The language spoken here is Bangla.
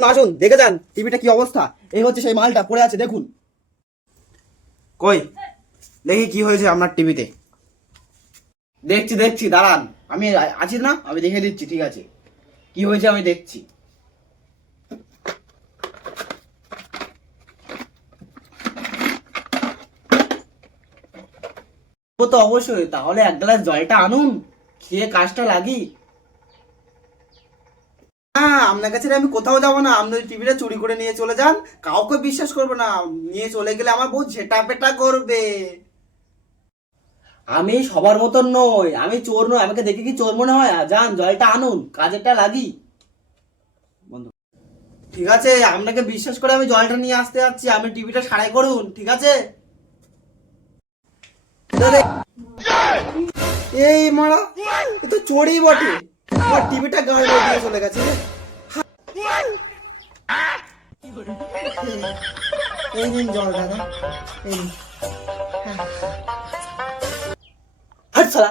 আসুন দেখে যান টিভিটা কি অবস্থা। এই হচ্ছে সেই মালটা পড়ে আছে, দেখুন। কই দেখি কি হয়েছে আপনার টিভিতে। দেখছি দেখছি, দাঁড়ান। আমি আছি না, আমি দেখে দিচ্ছি। ঠিক আছে, কি হয়েছে আমি দেখছি। ও তো অবশ্যই, তাহলে এক গ্লাস জলটা আনুন, খেয়ে কাজটা লাগি। না, আপনার কাছে আমি কোথাও যাবো না। আপনি টিভিটা চুরি করে নিয়ে চলে যান, কাউকে বিশ্বাস করবো না। নিয়ে চলে গেলে আমার বউ ঝেটা পেটা করবে। আমি সবার মতন নই, আমি চোর নই। আমাকে দেখে কি চোর মনে হয়? যান জলটা আনুন, কাজেরটা লাগি। বন্ধু, ঠিক আছে, আপনাকে বিশ্বাস করে আমি জলটা নিয়ে আসতে যাচ্ছি। আপনি টিভিটা সারাই করুন, ঠিক আছে? এই মারা, এ তো চোরই বটে। আমার টিভিটা গাড়ি দিয়ে চলে গেছে রে। এই নিন জল দাদা, এই নিন। হাট শালা।